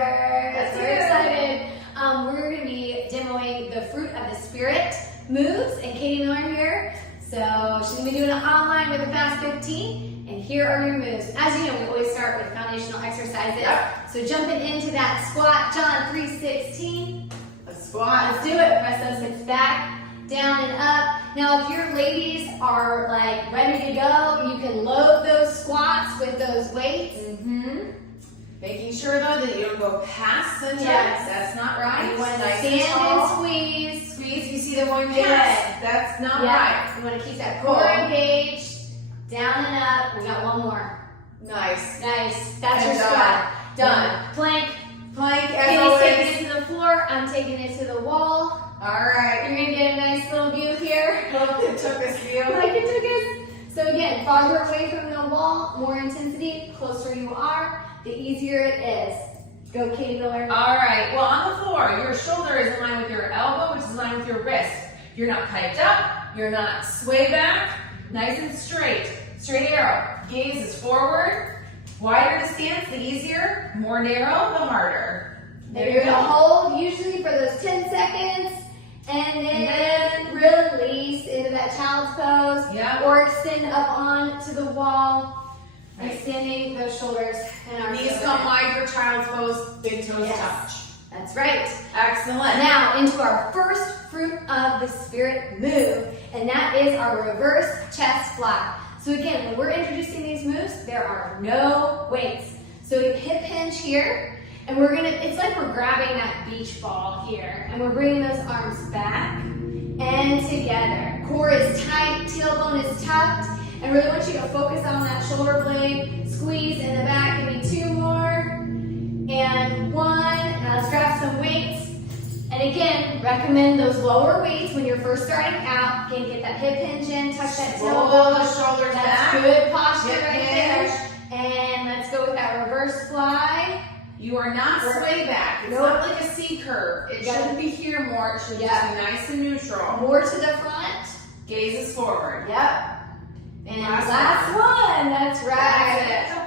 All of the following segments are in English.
shoulders. We're excited. We're going to be demoing the Fruit of the Spirit moves, and Katie Miller here. So she's going to be doing it online with the Fast 15, and here are your moves. As you know, we always start with foundational exercises. Yep. So jumping into that squat, John 3:16. A squat. Let's do it. Press those hips back, down and up. Now, if your ladies are like ready to go, you can load those squats with those weights. Making sure though that you don't go past the chest. Yes. That's not right. You want to Nice stand tall. and squeeze. Squeeze. You see them going Good. past. That's not right. You want to keep that core engaged, down and up. We got one more. Nice. Nice. That's And your squat. Done. Plank. Plank as Katie's always. taking it to the floor. I'm taking it to the wall. All right. You're going to get a nice little view here. Hope it took us view. Like it took us. So again, farther away from the wall, more intensity. Closer you are, the easier it is. Go, Katie Miller. All right. Well, on the floor, your shoulder is in line with your elbow, which is in line with your wrist. You're not piped up. You're not sway back. Nice and straight. Straight arrow. Gaze is forward. Wider the stance, the easier. More narrow, the harder. There you're going to hold usually for those 10 seconds. And then release into that child's pose. Yep. Or extend up onto the wall. Extending those shoulders and our Knees come wide for child's pose. Big toes touch. That's right. Excellent. Now into our first Fruit of the Spirit move, and that is our reverse chest fly. So again, when we're introducing these moves, there are no weights. So hip hinge here, and it's like we're grabbing that beach ball here, and we're bringing those arms back and together. Core is tight, tailbone is tucked, and really want you to focus on that shoulder blade. Squeeze in the back. Give me 2 more. And 1. Now let's grab some weights. And again, recommend those lower weights when you're first starting out. Again, get that hip hinge in, touch that Roll tailbone. the shoulders That's back. good posture Hip right hinge. there. And let's go with that reverse fly. You are not sway back. It's not like a C curve. It shouldn't be here more. It should just be nice and neutral. More to the front. Gaze is forward. Yep. And Last one. That's right. That's it.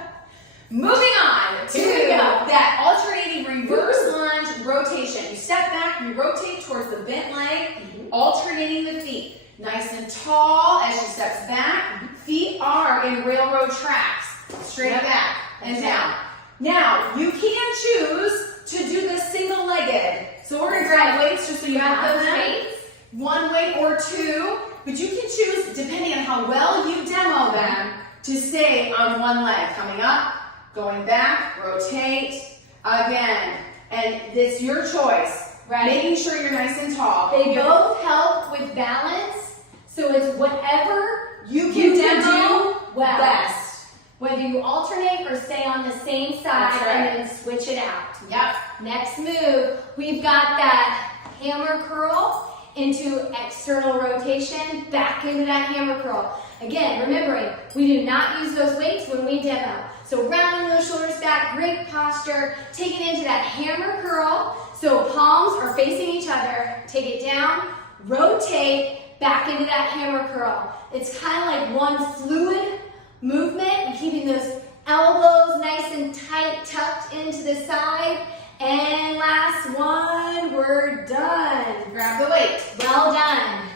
Moving on to Here we go. that alternating reverse lunge rotation. You step back, you rotate towards the bent leg, alternating the feet. Nice and tall as she steps back. Feet are in railroad tracks. Straight back and down. Now, you can choose to do this single-legged. So we're going to grab weights just so you have those weights. 1 weight or 2. But you can choose, depending on how well you demo them, to stay on one leg. Coming up, going back, rotate, again. And it's your choice. Right. Making sure you're nice and tall. They both help with balance. So it's whatever You you can demo do well. best. Whether you alternate or stay on the same side That's right. and then switch it out. Yep. Next move, we've got that hammer curl into external rotation, back into that hammer curl. Again, remembering, we do not use those weights when we demo. So rounding those shoulders back, great posture, take it into that hammer curl. So palms are facing each other, take it down, rotate, back into that hammer curl. It's kind of like one fluid movement, and keeping those elbows nice and tight, tucked into the side. And last one, we're done. Grab the weight. Well done.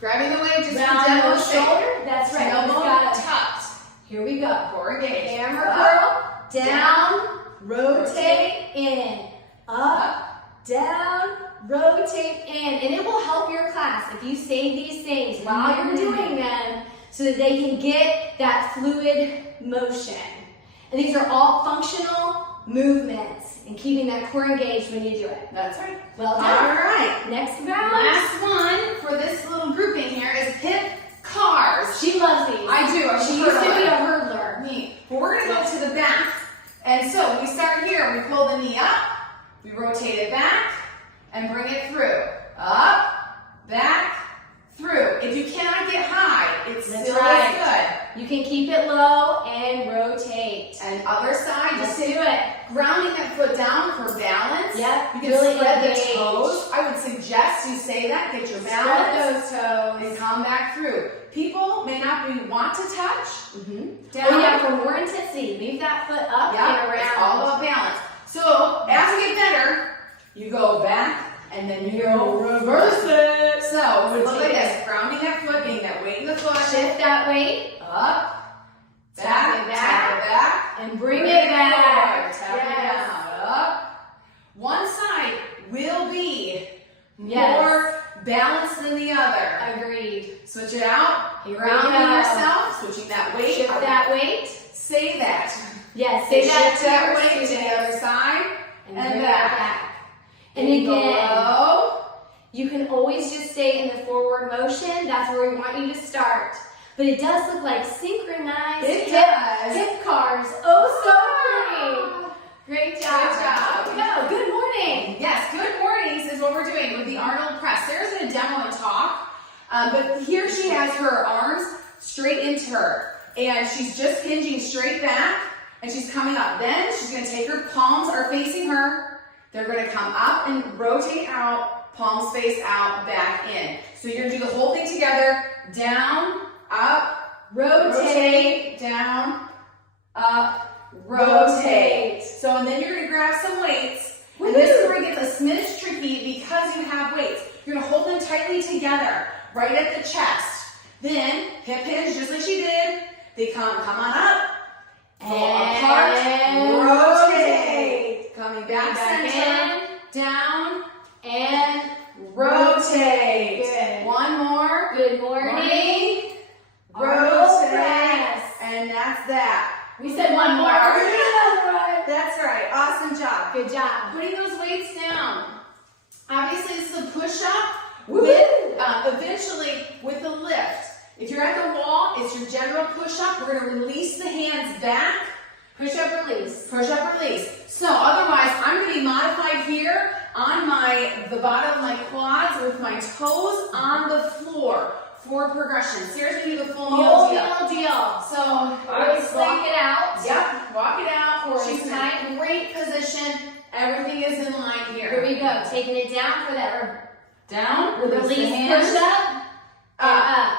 Grabbing the weight just to Round demo the shoulder. That's right. Elbow Just gotta- tucked. Here we go. Core engaged. Hammer Up, curl, down, rotate, in. Up, down, rotate, in. And it will help your class if you say these things while you're doing them so that they can get that fluid motion. And these are all functional movements and keeping that core engaged when you do it. That's right. Well All done. right. Next round. Last one for this little grouping here is hip cars. She loves these. I do. I'm She a used to be hurdler. a hurdler. Neat. But we're going to go to the back. And so we start here. We pull the knee up. We rotate it back and bring it through. Up, back, through. If you cannot get high, it's That's still right. good. You can keep it low and rotate. And other side, Let's just do it. grounding that foot down for balance. Yep, You can really spread the engage. toes. I would suggest you say that. Get your Spread balance. those toes. And come back through. People may not want to touch. Down. Oh yeah, for more intensity, leave that foot up and Yeah, it's all around. about balance. So as you get better, you go back and then you go reverse it. So look like this, grounding that foot, getting that weight in the foot. Shift that weight. Up, Tap it back. and Bring it back. Tap it down, up. One side will be Yes. more balanced than the other. Agreed. Switch it out, Here we grounding go. yourself, switching that weight. Shift that weight. Say that. Yes, say that Shift to that your weight to the students. other side And and bring it back. back. And Go again, low. you can always just stay in the forward motion. That's where we want you to start. But it does look like synchronized It does. hip cars. Oh, so pretty. Great job. Good job. Here we go. Good morning. Yes, good mornings is what we're doing with the Arnold press. Sarah's going to demo and talk, but here she has her arms straight into her, and she's just hinging straight back, and she's coming up. Then she's going to take her palms are facing her. They're going to come up and rotate out, palms face out, back in. So you're going to do the whole thing together, down, up, rotate, down, up, rotate. So, and then you're going to grab some weights. And this is where it gets a smidge tricky because you have weights. You're going to hold them tightly together, right at the chest. Then, hip hinge, just like she did. They come on up, go apart, rotate. Coming back center, down, and rotate. Good. One more. Good morning. Arnold Rotate. press. And that's that. We said one more. We're doing another one. That's right. Awesome job. Good job. Putting those weights down. Obviously, this is a push-up Woo. with eventually with a lift. If you're at the wall, it's your general push-up. We're going to release the hands back. Push up, release. Push up, release. So otherwise, I'm going to be modified here on the bottom of my quads with my toes on the floor for progression. Sarah's going to do the full Full meal deal. deal. So Always walk it out. Yep, walk it out. Core She's is in a great position. Everything is in line Here here. we go. Taking it down for that Down, release. release the hands. Push up. And up.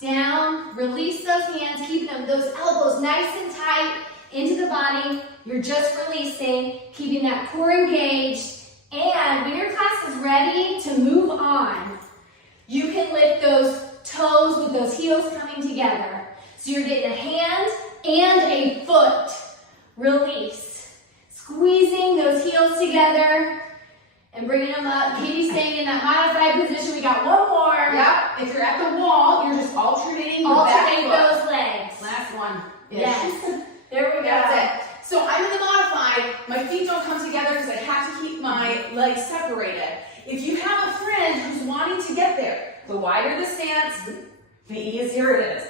Down. Release those hands. Keeping those elbows nice and tight into the body. You're just releasing, keeping that core engaged. And when your class is ready to move on, you can lift those toes with those heels coming together. So you're getting a hand and a foot. Release. Squeezing those heels together and bringing them up. Katie staying in that modified position. We got one more. Yep, if you're at the wall, you're just alternating the Alternate back foot. those legs. Last one. Yes. There we go. That's it. So I'm in the modified. My feet don't come together because I have to keep my legs separated. If you have a friend who's wanting to get there, the wider the stance, the easier it is.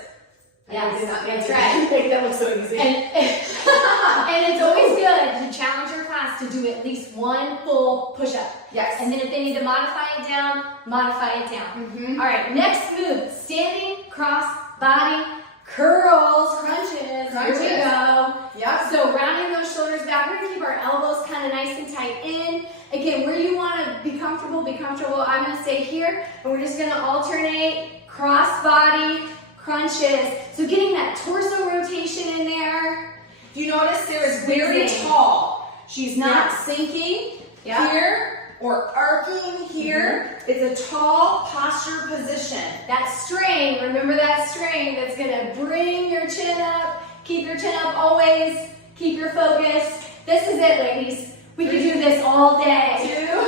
Yes, I did not mean that's to right. make that look so easy. And it's always good to challenge your class to do at least one full push-up. Yes. And then if they need to modify it down, modify it down. All right, next move, standing cross body curls, crunches. Here we go. Yep. So rounding those shoulders back, we're gonna keep our elbows kind of nice and tight in. Again, where you wanna be comfortable, be comfortable. I'm gonna stay here, and we're just gonna alternate cross body crunches. So getting that torso rotation in there. Do you notice Sarah's very Squeezing. tall? She's not Yeah. sinking Yeah. here or arcing here. It's a tall posture position. That strain, remember that strain that's gonna bring your chin up. Keep your chin up always. Keep your focus. This is it, ladies. We could do this all day. 2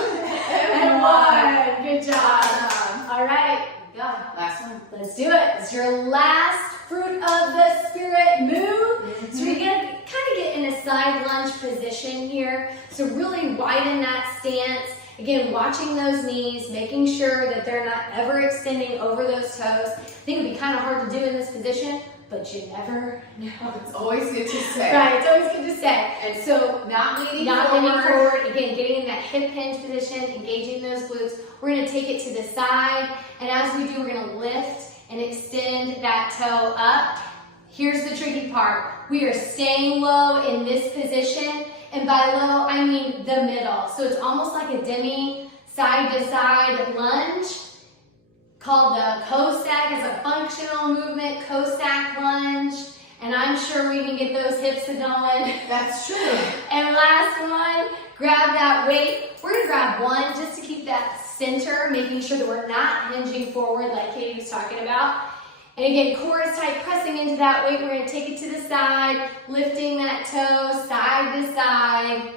And 1. Good job. All right, go. Last one. Let's do it. It's your last fruit of the spirit move. So you're gonna kind of get in a side lunge position here. So really widen that stance. Again, watching those knees, making sure that they're not ever extending over those toes. I think it would be kind of hard to do in this position, but you never know. It's always good to say. Right, it's always good to say. And So not leaning not forward. leaning forward, again, getting in that hip hinge position, engaging those glutes. We're gonna take it to the side, and as we do, we're gonna lift and extend that toe up. Here's the tricky part. We are staying low in this position, and by low, I mean the middle. So it's almost like a demi side-to-side lunge, called the Cossack. It's a functional movement, Cossack lunge. And I'm sure we can get those hips going. That's true. And last one, grab that weight. We're gonna grab one just to keep that center, making sure that we're not hinging forward like Katie was talking about. And again, core is tight, pressing into that weight. We're gonna take it to the side, lifting that toe side to side.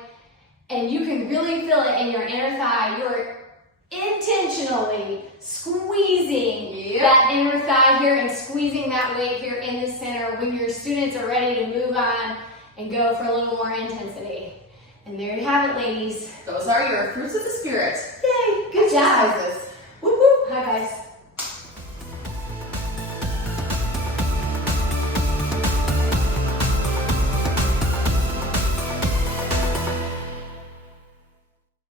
And you can really feel it in your inner thigh. You're intentionally squeezing that inner thigh here and squeezing that weight here in the center when your students are ready to move on and go for a little more intensity. And there you have it, ladies. Those are your fruits of the spirit. Yay, good job. Exercises. Whoop, whoop. Hi, guys.